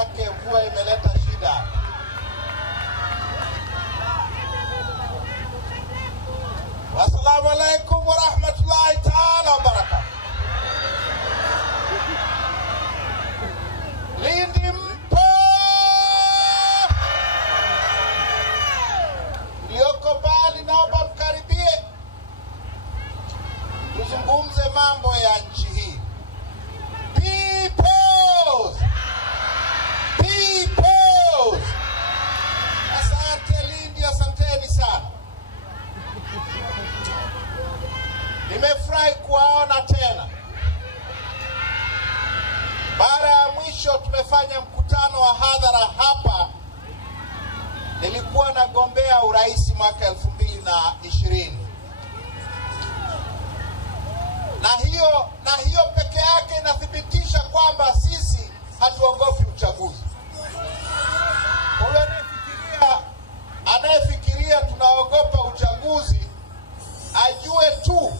manake mvua imeleta shida. Assalamu alaikum wa rahmatullahi ta'ala wa barakatuh. Lindi mpo! Mlioko mbali naomba mkaribie. Tuzungumze mambo ya nchi hii. Peoples! Asante Lindi, asanteni sana. Nimefurahi kuwaona tena. Mara ya mwisho tumefanya mkutano wa hadhara hapa, nilikuwa nagombea urais mwaka 2020. Na hiyo peke yake inathibitisha kwamba sisi hatuogopi uchaguzi. Kwa anayefikiria tunaogopa uchaguzi ajue tu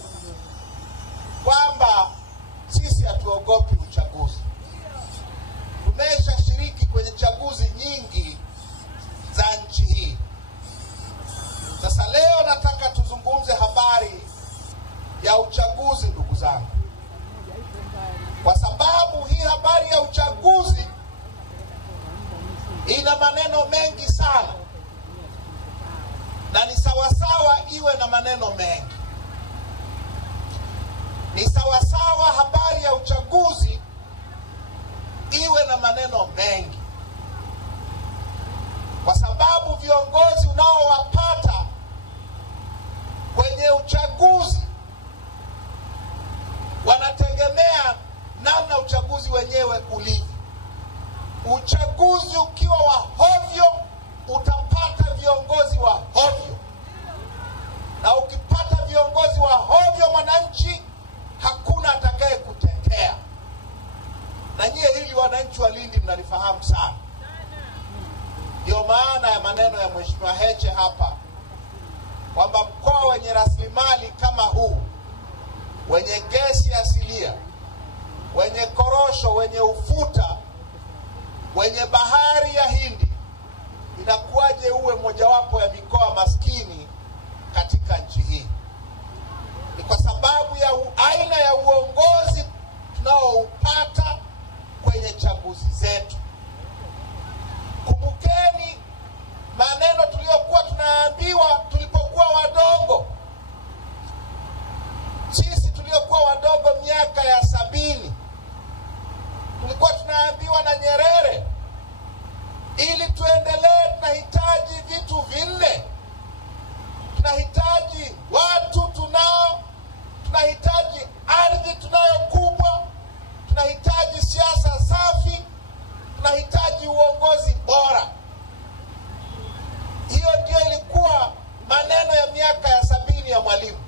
kwamba sisi hatuogopi uchaguzi. Tumeshashiriki kwenye chaguzi nyingi za nchi hii. Sasa leo nataka tuzungumze habari ya uchaguzi, ndugu zangu. Kwa sababu hii habari ya uchaguzi ina maneno mengi sana. Na ni sawasawa iwe na maneno mengi. Ni sawasawa habari ya uchaguzi iwe na maneno mengi. Kwa sababu viongozi unaowapata kwenye uchaguzi wanategemea namna uchaguzi wenyewe ulivyo. Uchaguzi ukiwa wa hovyo, utapata viongozi wa hovyo. Na ukipata viongozi wa hovyo, mwananchi hakuna atakaye kutetea. Na nyie hili wananchi wa Lindi mnalifahamu sana. Ndio maana ya maneno ya Mheshimiwa Heche hapa kwamba mkoa wenye rasilimali kama huu, wenye gesi asilia, wenye korosho, wenye ufuta, wenye bahari ya Hindi, inakuwaje uwe mojawapo ya mikoa maskini katika nchi hii? Ni kwa sababu ya aina ya uongozi tunaoupata kwenye chaguzi zetu. Kumbukeni maneno tuliyokuwa tunaambiwa tulipokuwa wadogo. Sisi tuliokuwa wadogo miaka ya 70 tulikuwa tunaambiwa na Nyerere, ili tuendelee tunahitaji vitu vinne. Tunahitaji watu tunao, tunahitaji ardhi tunayo kubwa, tunahitaji siasa safi, tunahitaji uongozi bora. Hiyo ndio ilikuwa maneno ya miaka ya 70 ya Mwalimu.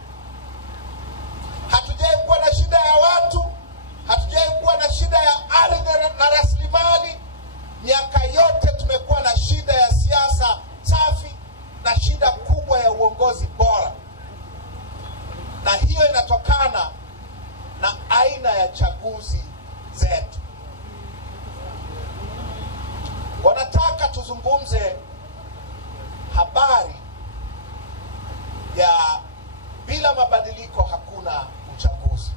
Hatujai kuwa na shida ya watu, hatujai kuwa na shida ya ardhi na rasilimali. Miaka yote tumekuwa na shida ya siasa safi na shida kubwa ya uongozi bora. Na hiyo inatokana na aina ya chaguzi zetu. Wanataka tuzungumze habari ya bila mabadiliko hakuna uchaguzi.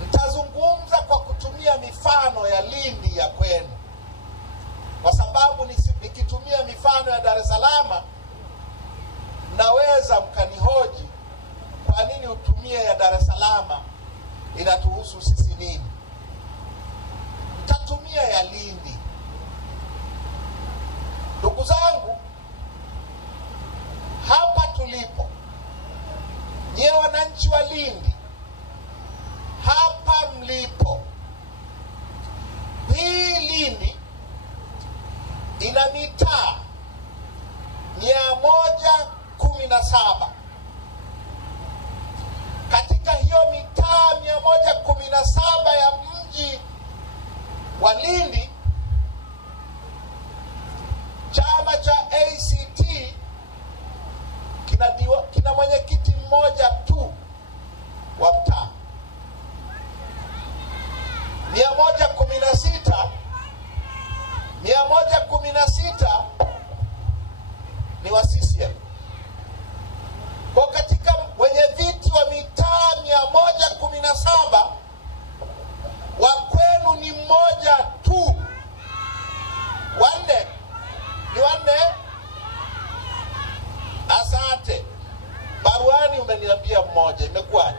Nitazungumza kwa kutumia mifano ya Lindi ya kwenu. Kwa sababu nikitumia mifano ya Dar es Salaam, naweza mkanihoji kwa nini utumie ya Dar es Salaam, inatuhusu sisi nini? Nitatumia ya Lindi. Ndugu zangu, hapa tulipo, nyie wananchi wa Lindi, hapa mlipo, hii Lindi ina mitaa 117. Katika hiyo mitaa 117 ya mji wa Lindi, chama cha ACT kina mwenyekiti mmoja tu wa mtaa. 116 ni wa CCM. Kwa katika wenye viti wa mitaa 117 wa kwenu ni mmoja tu. Wanne. Ni wanne? Asante. Baruani umeniambia mmoja, imekuwaje?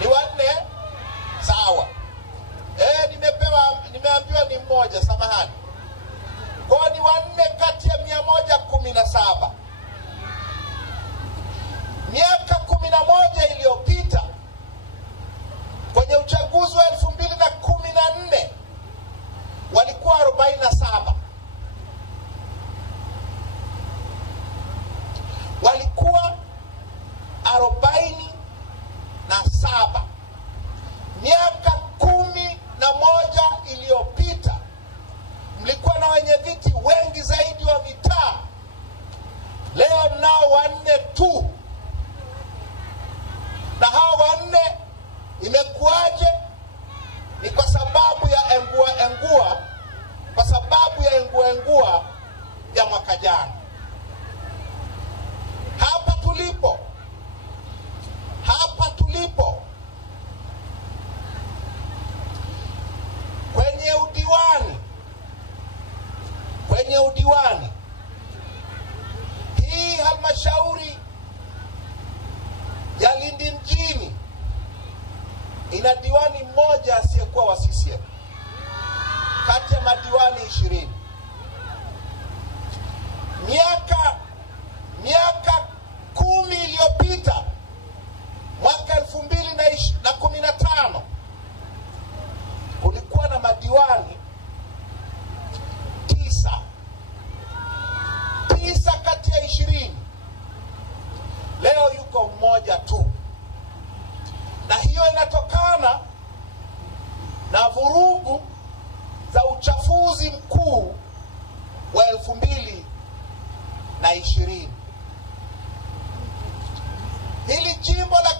Ni wanne? Sawa. Nimeambiwa ni mmoja, samahani. Kwa ni wanne kati ya 117. Miaka 11 iliyopita kwenye uchaguzi wa 2014 walikuwa 47. Walikuwa 47. Miaka 11 iliyopita mlikuwa na wenye viti wengi zaidi wa mitaa. Leo mnao wanne tu. Na hao wanne imekuwaje? Ni kwa sababu ya engua, kwa sababu ya engua ya mwaka jana. Hapa tulipo kwenye udiwani hii halmashauri ya Lindi mjini ina diwani mmoja asiyekuwa wa CCM kati ya madiwani 20. Miaka 10 iliyopita, mwaka 2015 kulikuwa na madiwani 9 kati ya 20. Leo yuko mmoja tu, na hiyo inatokana na vurugu za uchafuzi mkuu wa 2020. Hili jimbo la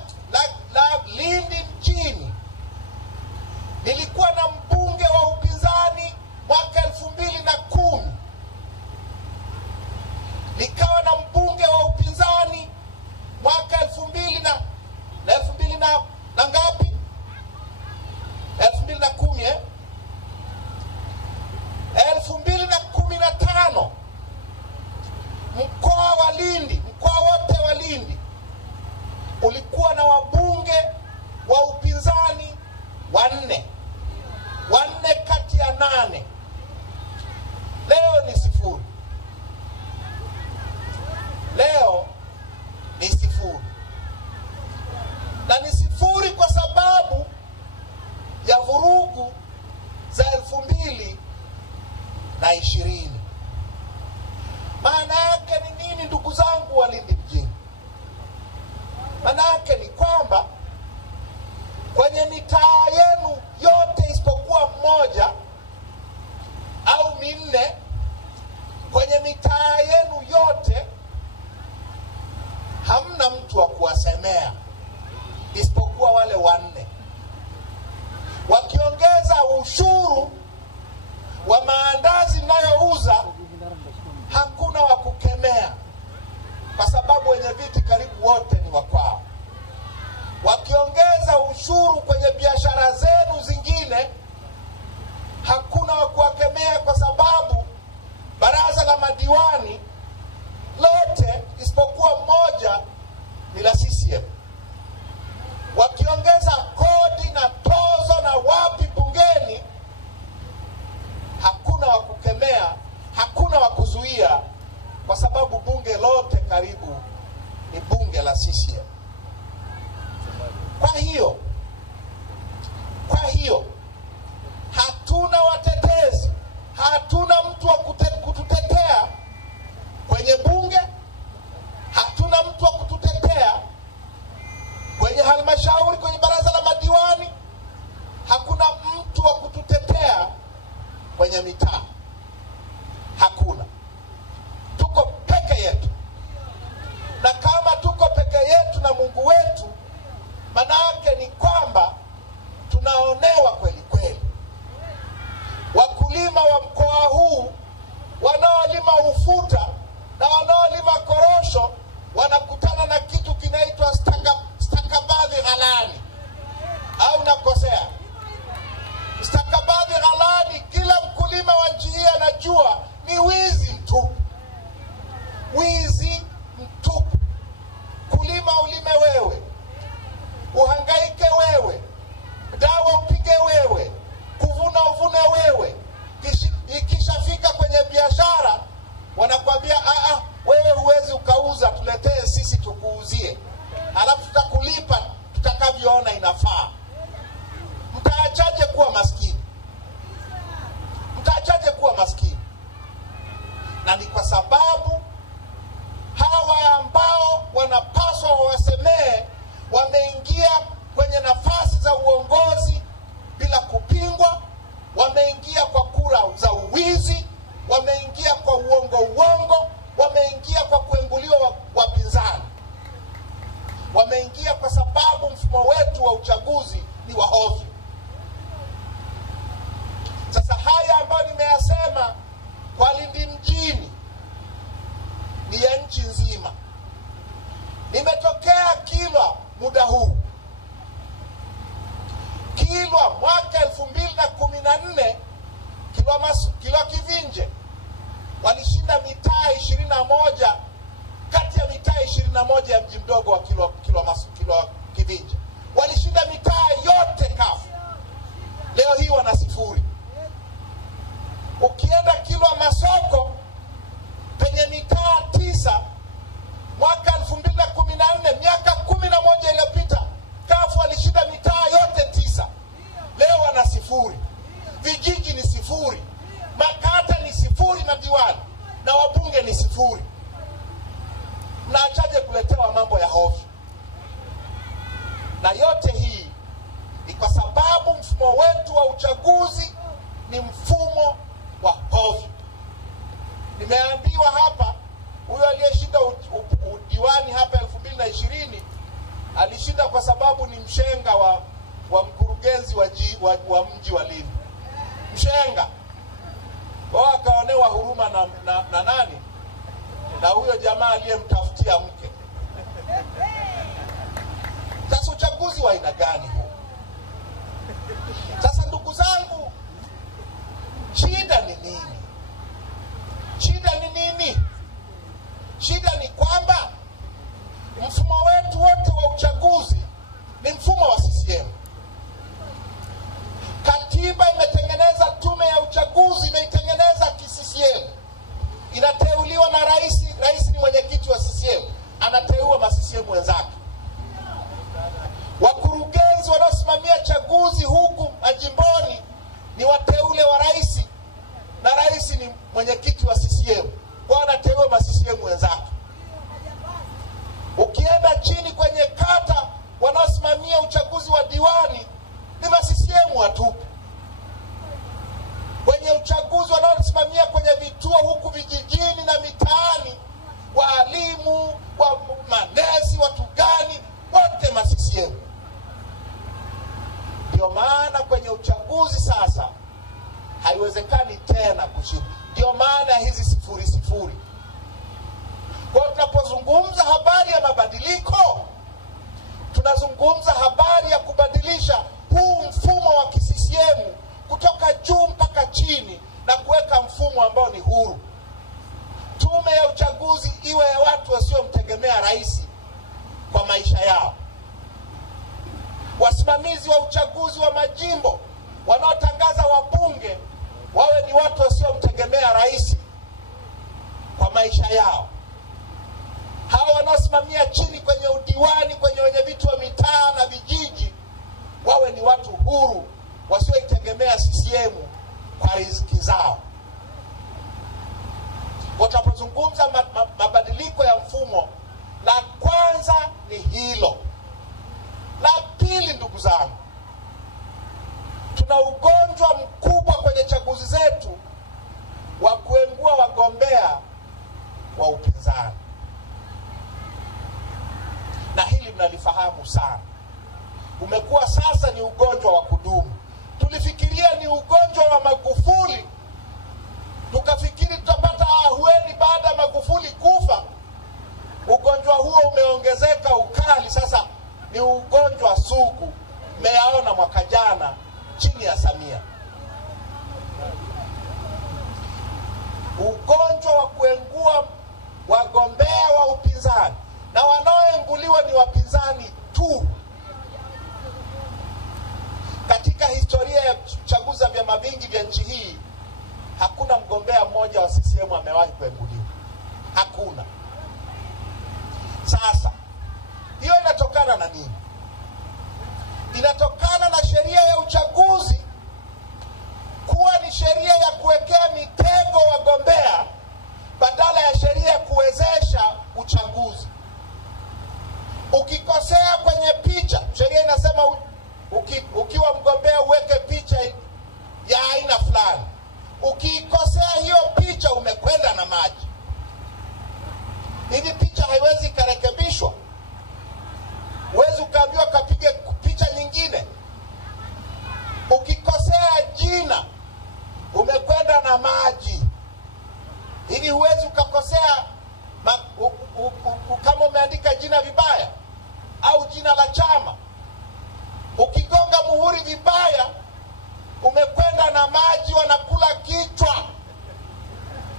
Lindi mjini lilikuwa na mbunge wa upinzani mwaka 2010, likawa na mbunge wa upinzani mwaka 2000 na ngapi? 2010. 2015 mkoa wote wa Lindi ulikuwa na wabunge wa upinzani 4 kati ya 8. Leo ni 0. Na ni 0 kwa sababu ya vurugu za 2020. Maana yake ni nini, ndugu zangu wa Lindi mjini? Maana yake ni kwamba kwenye mitaa yenu yote isipokuwa mmoja au 4, kwenye mitaa yenu yote hamna mtu wa kuwasemea isipokuwa wale 4. Wakiongeza ushuru wa maandazi mnayouza, hakuna wa kukemea kwa sababu wenye viti karibu wote ni wa kwao. Wakiongeza ushuru kwenye biashara zenu zingine, hakuna wa kuwakemea kwa sababu baraza la madiwani lote isipokuwa mmoja ni la CCM. Wakiongeza kodi na tozo na wapi bungeni, hakuna wa kukemea, hakuna wa kuzuia, kwa sababu bunge lote karibu ni bunge la CCM. Kwa hiyo hatuna watetezi, hatuna mtu wa kututetea kwenye bunge, hatuna mtu wa kututetea kwenye halmashauri, kwenye baraza la madiwani, hakuna mtu wa kututetea kwenye mitaa. Hakuna. Tuko peke yetu. Na kama tuko peke yetu na Mungu wetu, maana yake ni kwenye nafasi za uongozi bila kupingwa, wameingia kwa kura za uwizi, wameingia kwa uongo, wameingia kwa kuenguliwa wapinzani, wameingia kwa sababu mfumo wetu wa uchaguzi ni wa ovyo. Sasa haya ambayo nimeyasema kwa Lindi mjini ni ya nchi nzima. Nimetokea Kilwa muda huu. Kilwa mwaka 2014 Kilwa Kivinje walishinda mitaa 21 kati ya mitaa 21 ya mji mdogo wa Kilwa Kivinje. Walishinda mitaa yote kafu. Leo hii wana 0. Ukienda Kilwa Masoko penye mitaa 9 mwaka 2014, miaka 11 iliyopita, kafu walishinda mitaa yote 9. Leo wana 0. Vijiji ni 0. Makata ni 0, madiwani na wabunge ni 0. Mnaachaje kuletewa mambo ya hovyo? Na yote hii ni kwa sababu mfumo wetu wa uchaguzi ni mfumo wa hovyo. Nimeambiwa hapa huyo aliyeshinda udiwani hapa 2020 alishinda kwa sababu ni mshenga wa mkurugenzi wa mji wa Lindi. Mshenga. Wao akaonewa huruma na nani? Na huyo jamaa aliyemtafutia mke. Sasa uchaguzi wa aina gani huu? Sasa ndugu zangu, shida ni nini? Shida ni nini? Shida ni kwamba mfumo wetu wote wa uchaguzi ni mfumo wa CCM. Katiba imetengeneza tume ya uchaguzi, imeitengeneza ki-CCM. Inateuliwa na rais. Rais ni mwenyekiti wa CCM, anateua ma-CCM wenzake. Wakurugenzi wanaosimamia chaguzi huku majimboni ni wateule wa rais, na rais ni mwenyekiti wa CCM, kwa anateua ma-CCM wenzake. Ukienda chini kwenye kata, wanaosimamia uchaguzi wa diwani ni ma-CCM watupu. Kwenye uchaguzi wanaosimamia kwenye vituo huku vijijini na mitaani, walimu, manesi, watu gani, wote ma-CCM. Ndio maana kwenye uchaguzi sasa haiwezekani tena kushinda. Ndio maana hizi 0-0. Kwa tunapozungumza habari ya mabadiliko, tunazungumza habari ya kubadilisha huu mfumo wa ki-CCM kutoka juu mpaka chini na kuweka mfumo ambao ni huru. Tume ya uchaguzi iwe ya watu wasiomtegemea rais kwa maisha yao. Wasimamizi wa uchaguzi wa majimbo wanaotangaza wabunge wawe ni watu wasiomtegemea rais kwa maisha yao. Hawa wanaosimamia chini kwenye udiwani, kwenye wenyeviti wa mitaa na vijiji, wawe ni watu huru wasioitegemea CCM kwa riziki zao. Tunapozungumza mabadiliko ya mfumo, la kwanza ni hilo. La pili, ndugu zangu, tuna ugonjwa mkubwa kwenye chaguzi zetu wa kuengua wagombea wa upinzani. Na hili mnalifahamu sana. Umekuwa sasa ni ugonjwa wa kudumu. Tulifikiria ni ugonjwa wa Magufuli, tukafikiri tutapata ahueni baada ya Magufuli kufa. Ugonjwa huo umeongezeka ukali, sasa ni ugonjwa sugu. Mmeyaona mwaka jana chini ya Samia. Ugonjwa wa kuengua wagombea wa upinzani, na wanaoenguliwa ni wapinzani tu. Katika historia ya uchaguzi wa vyama vingi vya nchi hii, hakuna mgombea mmoja wa CCM amewahi kuenguliwa. Hakuna. Sasa hiyo inatokana na nini? Inatokana na sheria ya uchaguzi kuwa ni sheria ya kuwekea mitego wagombea badala ya sheria ya kuwezesha uchaguzi. Ukikosea kwenye picha, sheria inasema muhuri vibaya, umekwenda na maji wanakula kichwa.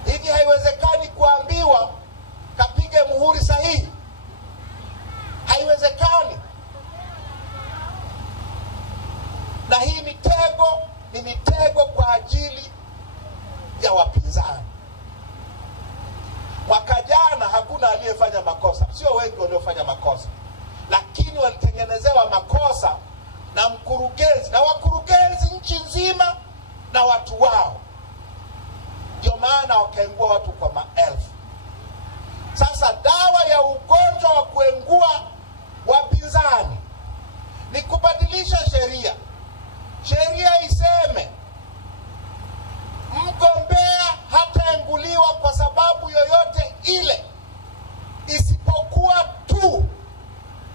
Hivi haiwezekani kuambiwa kapige muhuri sahihi. Haiwezekani. Na hii ni mitego kwa ajili ya wapinzani. Mwaka jana hakuna aliyefanya makosa, sio wengi waliofanya makosa, lakini walitengenezewa makosa na mkurugenzi na wakurugenzi nchi nzima na watu wao. Ndio maana wakaengua watu kwa maelfu. Sasa dawa ya ugonjwa wa kuengua wapinzani ni kubadilisha sheria. Sheria iseme mgombea hataenguliwa kwa sababu yoyote ile, isipokuwa tu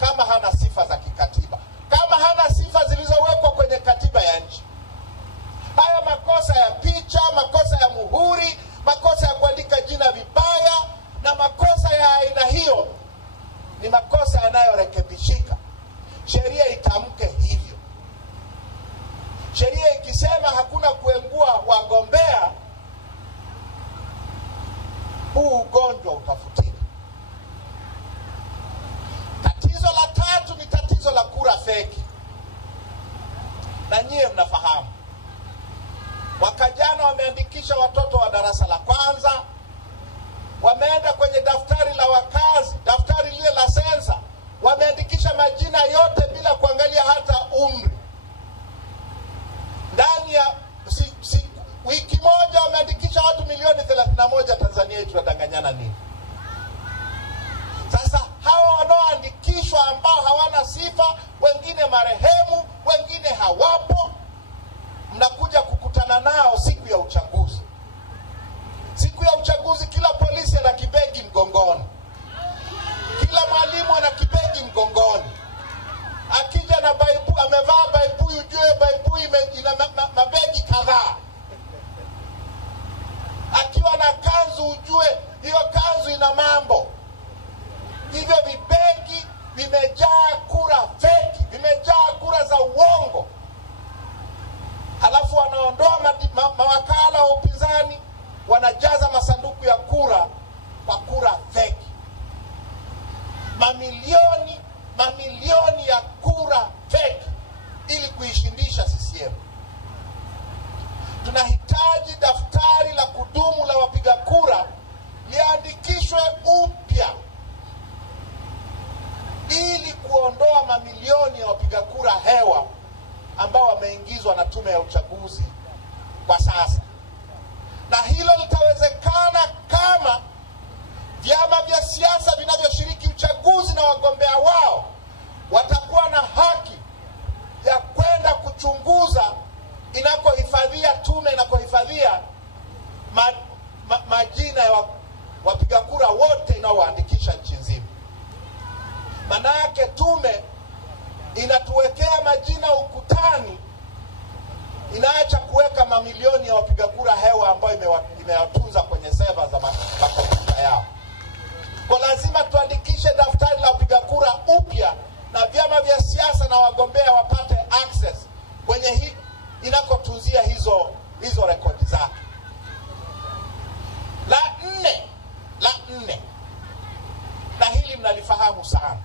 kama hana sifa za kikatiba, kama hana sifa zilizowekwa kwenye katiba ya nchi. Haya makosa ya picha, makosa ya muhuri, makosa ya kuandika jina vibaya na makosa ya aina hiyo ni makosa yanayorekebishika. Sheria itamke hivyo. Sheria ikisema hakuna kuengua wagombea, huu ugonjwa utafutika. Tatizo la tatu ni tatizo la kura feki. Na nyie mnafahamu, mwaka jana wameandikisha watoto wa darasa la kwanza, wameenda kwenye daftari la wakazi, daftari lile la sensa, wameandikisha majina yote bila kuangalia hata umri. Ndani ya wiki moja wameandikisha watu milioni 31. Tanzania hii tunadanganyana nini? Sasa hawa wanaoandikishwa ambao hawana sifa, wengine marehemu, wengine hawapo, mnakuja kukutana nao siku ya uchaguzi. Siku ya uchaguzi kila polisi ana kibegi mgongoni, kila mwalimu ana kibegi mgongoni. Akija na baibu, amevaa baibu, ujue baibu ina mabegi kadhaa. Akiwa na kanzu, ujue hiyo kanzu ina mambo. Hivyo vibegi vimejaa kura feki, vimejaa kura za uongo. Halafu wanaondoa mawakala wa upinzani, wanajaza masanduku ya kura kwa kura feki. Mamilioni ya kura feki ili kuishindisha CCM. Tunahitaji daftari la kudumu la wapiga kura liandikishwe upya ili kuondoa mamilioni ya wapiga kura hewa ambao wameingizwa na tume ya uchaguzi kwa sasa. Na hilo litawezekana kama vyama vya siasa vinavyoshiriki uchaguzi na wagombea wao watakuwa na haki ya kwenda kuchunguza inakohifadhia tume, inakohifadhia majina ya wapiga kura wote inaoandikisha nchi nzima. Maana yake tume inatuwekea majina ukutani, inaacha kuweka mamilioni ya wapiga kura hewa ambayo imewatunza kwenye seva za makompyuta yao. Kwa lazima tuandikishe daftari la wapiga kura upya, na vyama vya siasa na wagombea wapate access kwenye hii inakotunzia hizo rekodi zake. La nne, na hili mnalifahamu sana,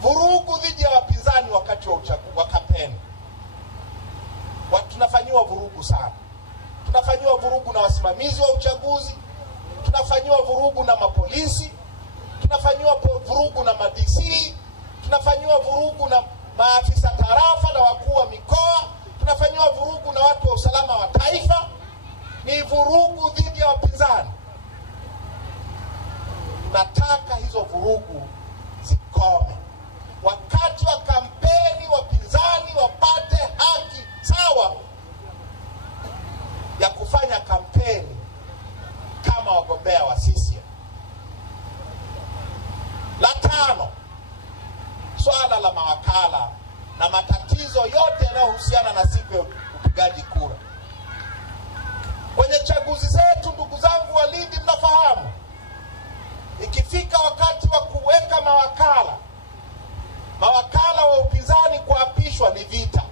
vurugu dhidi ya wapinzani wakati wa kampeni. Tunafanyiwa vurugu sana. Tunafanyiwa vurugu na wasimamizi wa uchaguzi, tunafanyiwa vurugu na mapolisi, tunafanyiwa vurugu na ma-DC, tunafanyiwa vurugu na maafisa tarafa na wakuu wa mikoa, tunafanyiwa vurugu na watu wa usalama wa taifa. Ni vurugu dhidi ya wapinzani. Nataka hizo vurugu zikome. Wakati wa kampeni wapinzani wapate haki sawa ya kufanya kampeni kama wagombea wa CCM. La tano, swala la mawakala na matatizo yote yanayohusiana na siku ya upigaji kura. Kwenye chaguzi zetu, ndugu zangu wa Lindi, mnafahamu, ikifika wakati wa kuweka mawakala wa upinzani kuapishwa ni vita.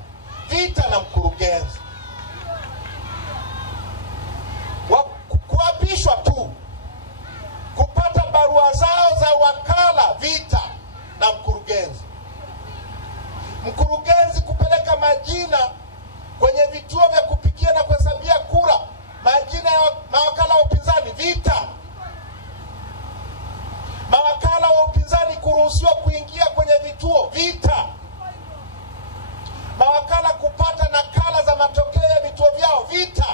Mkurugenzi kupeleka majina kwenye vituo vya kupigia na kuhesabia kura, majina ya mawakala wa upinzani, vita. Mawakala wa upinzani kuruhusiwa kuingia kwenye vituo, vita. Mawakala kupata nakala za matokeo ya vituo vyao, vita.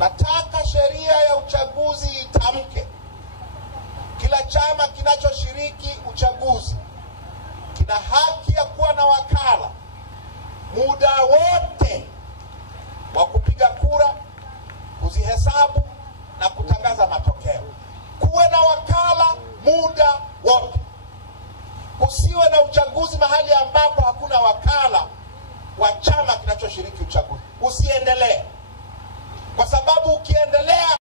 Nataka sheria ya uchaguzi itamke kila chama kinachoshiriki uchaguzi kina haki ya kuwa na wakala muda wote wa kupiga kura, kuzihesabu na kutangaza matokeo. Kuwe na wakala muda wote. Kusiwe na uchaguzi mahali ambapo hakuna wakala wa chama kinachoshiriki uchaguzi. Usiendelee.